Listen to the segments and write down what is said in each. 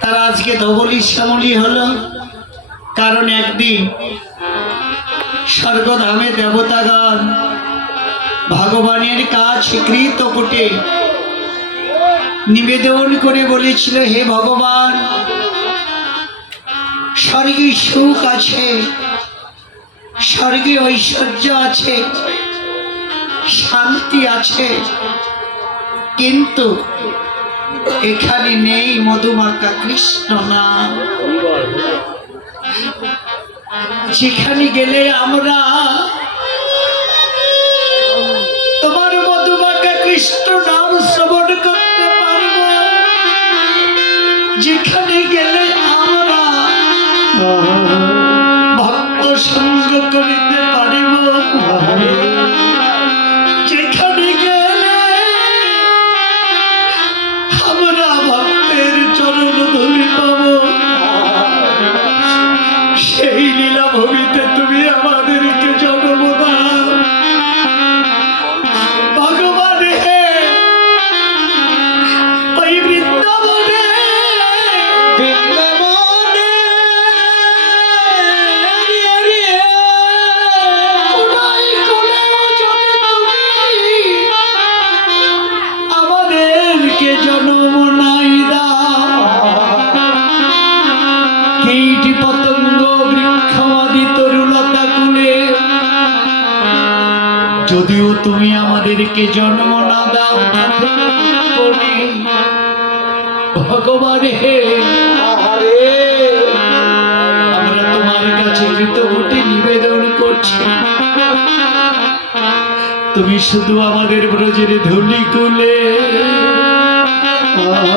তারা আজকে ধবলি শ্যামলি হলো, কারণ একদিন স্বর্গধামে দেবতাগণ ভগবানের কাজ স্বীকৃত কোটে নিবেদন করে বলেছিল, হে ভগবান, স্বর্গে সুখ আছে, স্বর্গে ঐশ্বর্য আছে, শান্তি আছে, কিন্তু এখানে নেই মধুমাতা কৃষ্ণ না যেখানে গেলে আমরা আমাদেরকে জন্ম না দাও। ভগবান। হে আমরা তোমার কাছে কৃতজ্ঞটি নিবেদন করছি। তুমি শুধু আমাদের ব্রজের ধুলি তুলে। ভগবান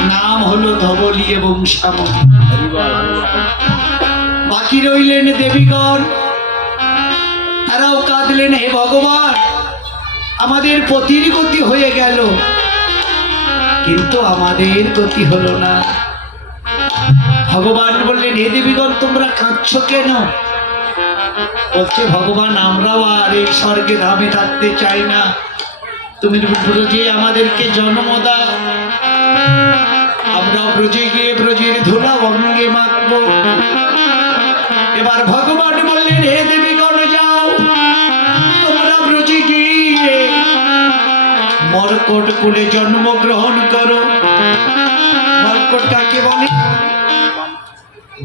নাম হলো ধবলি এবং শ্যামলী। বাকি রইলেন দেবীগণ। তারাও কাঁদলেন, হে ভগবান, আমাদের পতির গতি হয়ে গেল। কিন্তু আমাদের গতি হলো না। ভগবান বললেন, হে দেবীগণ, তোমরা কাঁদছ কেন? বলছে, ভগবান, আমরাও আর এই স্বর্গে ধামে থাকতে চাই না। তুমি ব্রজে আমাদেরকে জন্ম দাও। আমরা ধুলা অঙ্গে মাখব। এবার ভগবান বললেন, হে দেবীগণ যাও তোমরা কুলে জন্মগ্রহণ করো। কাকে বলে,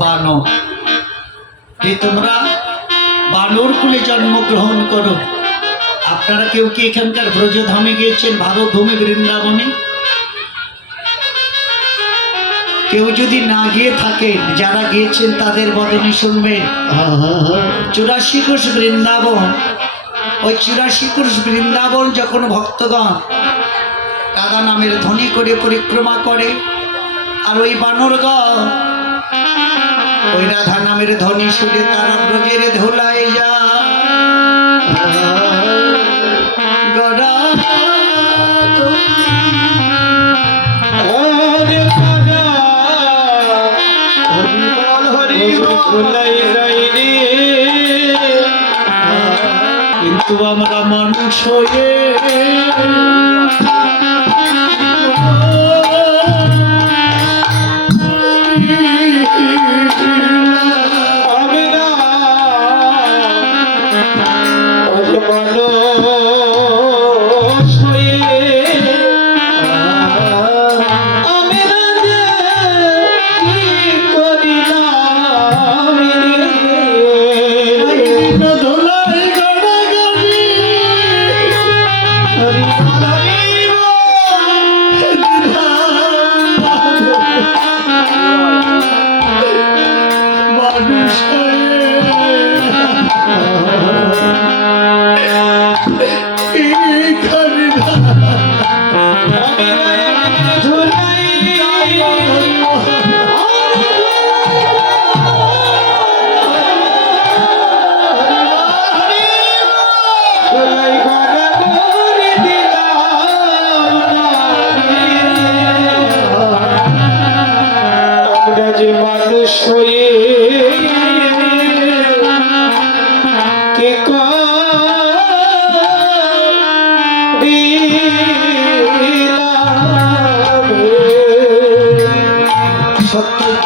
বানর যে তোমরা বানর কুলে জন্মগ্রহণ করো। আপনারা কেউ কি এখানকার ব্রজধামে গিয়েছেন? ভারত ভূমি বৃন্দাবনে? কেউ যদি না গিয়ে থাকেন যারা গিয়েছেন তাদের বদনে শুনবেন। চুরাশি কোষ বৃন্দাবন, ওই চুরাশি কোষ বৃন্দাবন যখন ভক্তগণ কাদা নামের ধ্বনি করে পরিক্রমা করে, আর ওই বানরগণ ওই রাধা নামের ধ্বনি শুনে তারা ব্রজের ধুলায় যায়। বলো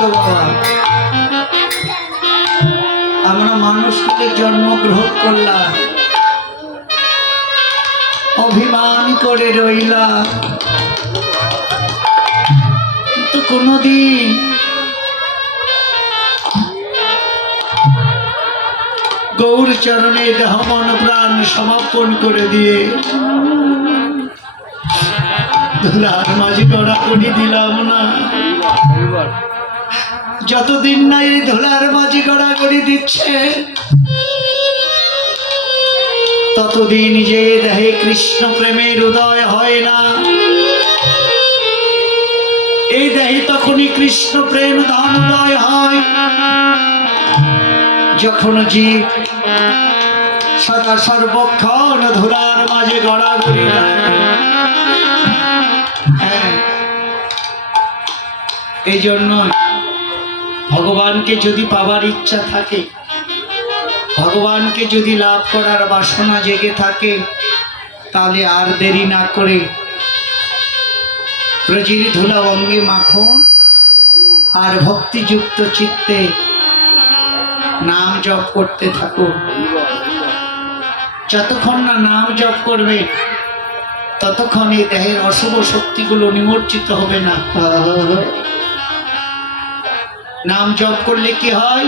তো বাবা আমরা মানুষকে জন্মগ্রহণ করলাম। অভিমান করে রইলাম। কিন্তু কোনোদিন গৌর চরণে দেহ মন প্রাণ সমাপন করে দিয়ে ধুলার মাঝে গড়াগড়ি দিলাম না। যতদিন না এই ধুলার মাঝে গড়াগড়ি দিচ্ছে, ততদিন যে দেহে কৃষ্ণ প্রেমের উদয় হয় না। এই দেহে তখনই কৃষ্ণ প্রেম ধন উদয় হয়। যখন জীব সদা সর্বক্ষণ ধুলার মাঝে গড়াগড়ি হ্যাঁ এই জন্য ভগবানকে যদি পাবার ইচ্ছা থাকে, ভগবানকে যদি লাভ করার বাসনা জেগে থাকে, তাহলে আর দেরি না করে প্রজির ধুলা অঙ্গে মাখন আর ভক্তিযুক্ত চিত্তে নাম জপ করতে থাকো। যতক্ষণ না নাম জপ করবে, ততক্ষণ এই দেহের অশুভ শক্তিগুলো নিমজ্জিত হবে না। নাম জপ করলে কি হয়?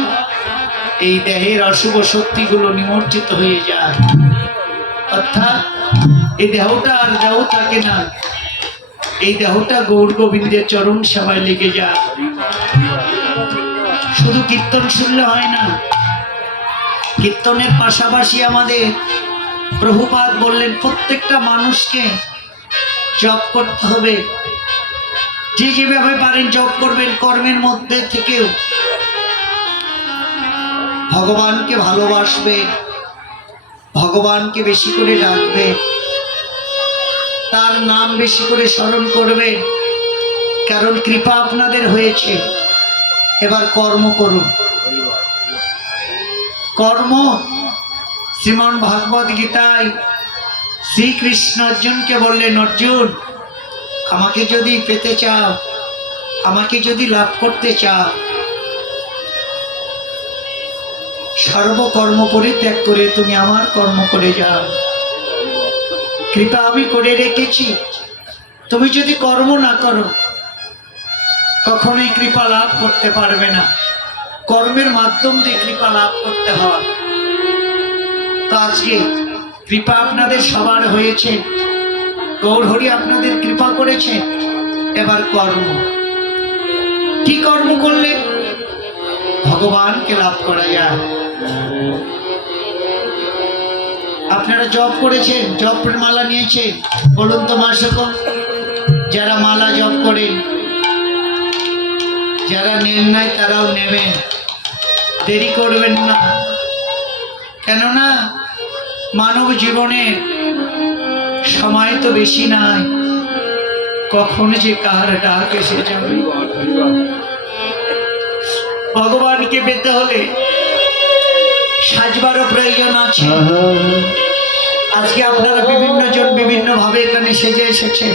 এই দেহের অশুভ শক্তিগুলো নিমজ্জিত হয়ে যায়। অর্থাৎ এই দেহটা আর দেহ থাকে না। এই দেহটা গৌর গোবিন্দের চরণ সেবায় লেগে যায়। শুধু কীর্তন শুনলে হয় না। কীর্তনের পাশাপাশি আমাদের প্রভুপাত বললেন, প্রত্যেকটা মানুষকে জপ করতে হবে। যে যেভাবে পারেন জপ করবেন, কর্মের মধ্যে থেকেও। ভগবানকে ভালোবাসবে, ভগবানকে বেশি করে ডাকবে, তার নাম বেশি করে স্মরণ করবে, কারণ কৃপা আপনাদের হয়েছে। এবার কর্ম করুন। কর্ম শ্রীমন ভাগবত গীতায় শ্রীকৃষ্ণ অর্জুনকে বললেন, অর্জুন আমাকে যদি পেতে চাও, আমাকে যদি লাভ করতে চাও, সর্বকর্ম পরিত্যাগ করে তুমি আমার কর্ম করে যাও। কৃপা আমি করে রেখেছি। তুমি যদি কর্ম না করো, কখনোই কৃপা লাভ করতে পারবে না। কর্মের মাধ্যম দিয়ে কৃপা লাভ করতে হয়। তো আজকে কৃপা আপনাদের সবার হয়েছে। গৌরহরি আপনাদের কৃপা করেছে। এবার কর্ম। কি কর্ম করলে? ভগবানকে লাভ করা যায়। আপনারা জব করেছেন জবের মালা নিয়েছেন বলুন তো মা সকল, যারা মালা জব করেন যারা নেন নাই তারাও নেবেন। দেরি করবেন না। কেননা মানব জীবনের সময় তো বেশি নাই। কখন যে কার ডাক এসে যাবে। ভগবানকে পেতে হলে সাজবারও প্রয়োজন আছে। আজকে আপনারা বিভিন্ন জন বিভিন্ন ভাবে এখানে সেজে এসেছে।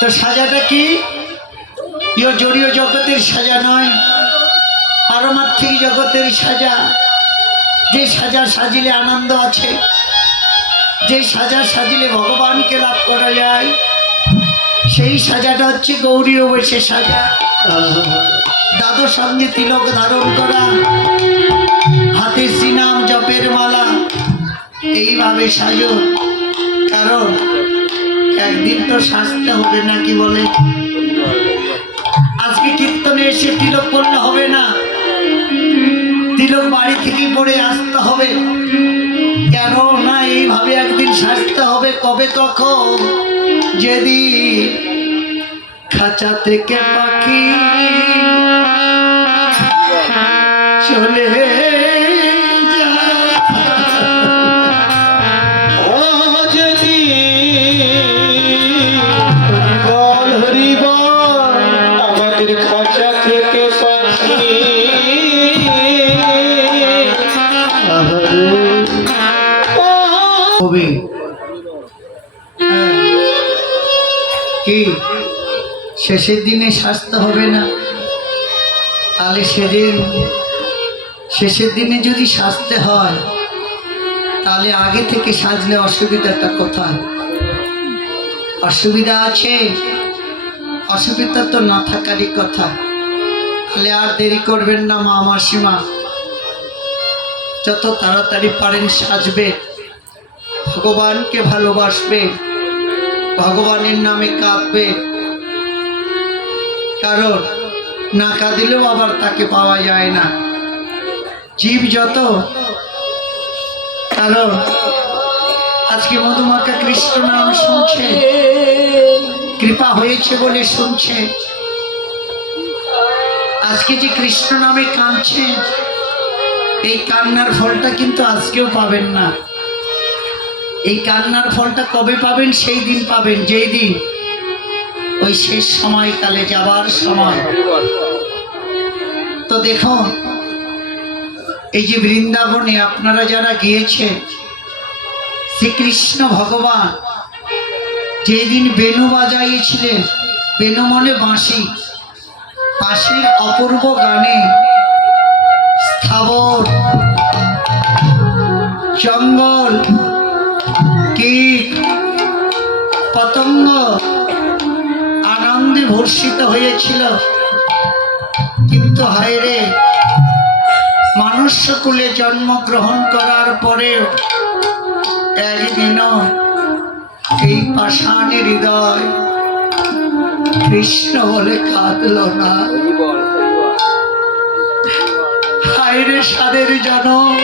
তো সাজাটা কি? ইয় জড়ীয় জগতের সাজা নয়। পারমার্থিক জগতের সাজা। যে সাজা সাজিলে আনন্দ আছে, যে সাজা সাজিলে ভগবানকে লাভ করা যায়, সেই সাজাটা হচ্ছে গৌরীয় বসে সাজা। দাদর সঙ্গে তিলক ধারণ করা, হাতে শ্রীনাম জপের মালা, এইভাবে সাজো। কারণ একদিন তো সাজতে হবে নাকি বলে? আজকে কীর্তনে এসে তিলক করলে হবে না। তিলক বাড়ি থেকে পড়ে আসতে হবে। কেন না এইভাবে একদিন সাজতে হবে, কবে তখন? যেদিন খাঁচা থেকে পাখি শেষের দিনে সাজতে হবে না। তাহলে সেদিন, শেষের দিনে যদি সাজতে হয়, তাহলে আগে থেকে সাজলে অসুবিধাটা কোথায়? অসুবিধা আছে? অসুবিধা তো না থাকারই কথা। তাহলে আর দেরি করবেন না মা মাসিমা। যত তাড়াতাড়ি পারেন সাজবে। ভগবানকে ভালোবাসবে। ভগবানের নামে কাঁদবে। কারণ না কাঁদিলেও আবার তাকে পাওয়া যায় না। জীব যত কারণ আজকে মধুমাকা কৃষ্ণ নাম শুনছে। কৃপা হয়েছে বলে শুনছে। আজকে যে কৃষ্ণ নামে কাঁদছে, এই কান্নার ফলটা কিন্তু আজকেও পাবেন না। এই কান্নার ফলটা কবে পাবেন? সেই দিন পাবেন, যেই দিন ওই শেষ সময়কালে যাবার সময়। তো দেখো, এই যে বৃন্দাবনে আপনারা যারা গিয়েছেন, শ্রীকৃষ্ণ ভগবান যেদিন বেনু বাজাইয়েছিলেন, বেনু মনে বাঁশি বাঁশির অপূর্ব গানে স্থাবর জঙ্গল, কীট, পতঙ্গ ভর্ষিত হয়েছিল। কিন্তু হায় রে, মানুষ্যকুলে জন্মগ্রহণ করার পরেও একদিনও এই পাষাণের হৃদয় কৃষ্ণ বলে কাঁদল না। হায় রে সাদের জনম,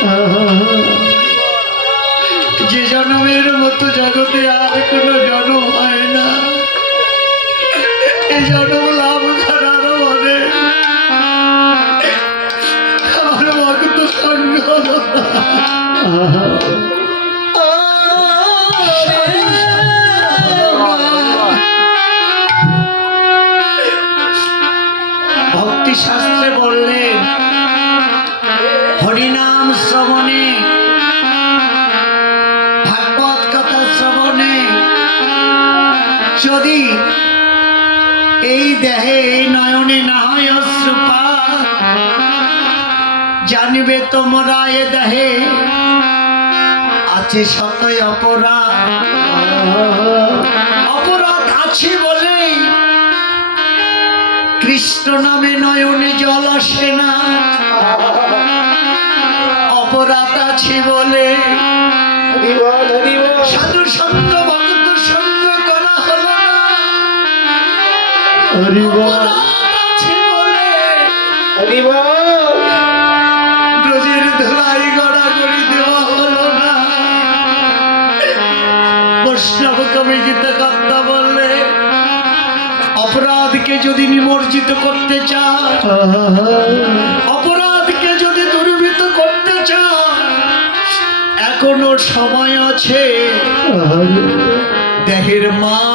যে জন্মের মতো জগতে আর কোনো জন্ম হয় না এ জন্ম লাভ করার আমার ভক্ত সঙ্গ ভক্তি শাস্ত্রে বললেন হরিনাম শ্রবণে, ভাগবত কথা শ্রবণে, যদি এই দেহে এই নয়নে না হয় অশ্রুপা জানবে তোমরা এ দেহে আছে শত অপরাধ। অপরাধ আছে বলে কৃষ্ণ নামে নয়নে জল আসে না। অপরাধ আছে বলে সাধু সঙ্গ অপরাধকে যদি নিমজ্জিত করতে চায় অপরাধকে যদি দুর্বৃত্ত করতে চায় এখনও সময় আছে। দেহের ভুলে